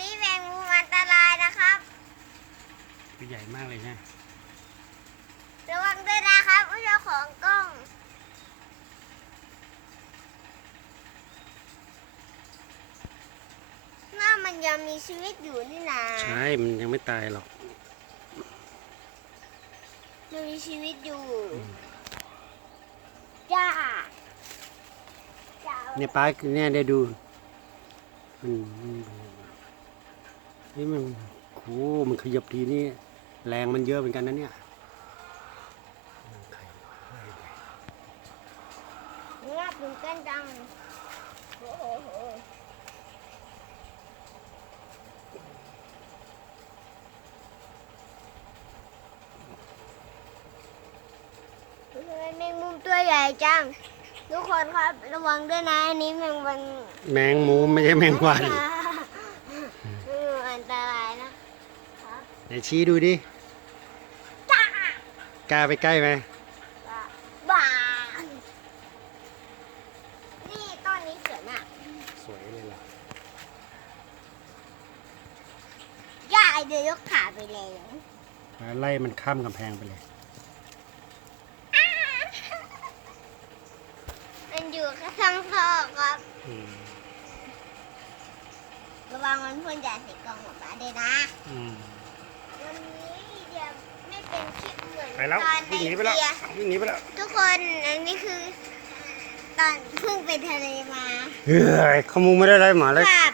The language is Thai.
นี้แมงมุมอันตรายนะครับ ตัวใหญ่มากเลยนะระวังด้วยนะครับผู้เจ้าของกล้อง หน้ามันยังมีชีวิตอยู่นี่นะใช่ มันยังไม่ตายหรอกยังมีชีวิตอยู่อืมจ้าจ้า เนี่ยป้าเนี่ยได้ดูมันมั นี่มันโอ้มันขยับทีนี่แรงมันเยอะเหมือนกันนะเนี่ยน่าตื่นเต้นจังโอ้โหแมงมุมตัวใหญ่จัง ทุกคนครับ ระวังด้วยนะ อันนี้แมงวัน แมงมุมไม่ใช่แมงวัน แมงมุมอันตรายนะครับ ไหนชี้ดูดิจ้ากล้าไปใกล้ไหมบ้านี่ต้นนี้สวยมากสวยเลยล่ะย่าเดี๋ยวยกขาไปเลยไล่มันข้ามกำแพงไปเลย มันอยู่ข้างท่อครับอืมระวังมันพ่นยาใส่กล่องหมดมาด้วยนะ อืม วันนี้เดี๋ยวไม่เป็น คลิปเหมือนไปแล้วตอนในวิ่งหนีไปแล้วเบียร์วิ่งหนีไปแล้วทุกคนอันนี้คือ ตอนเพิ่งไปทะเลมาเฮ้ยขโมยไม่ได้ไรหมาเลย ภาพ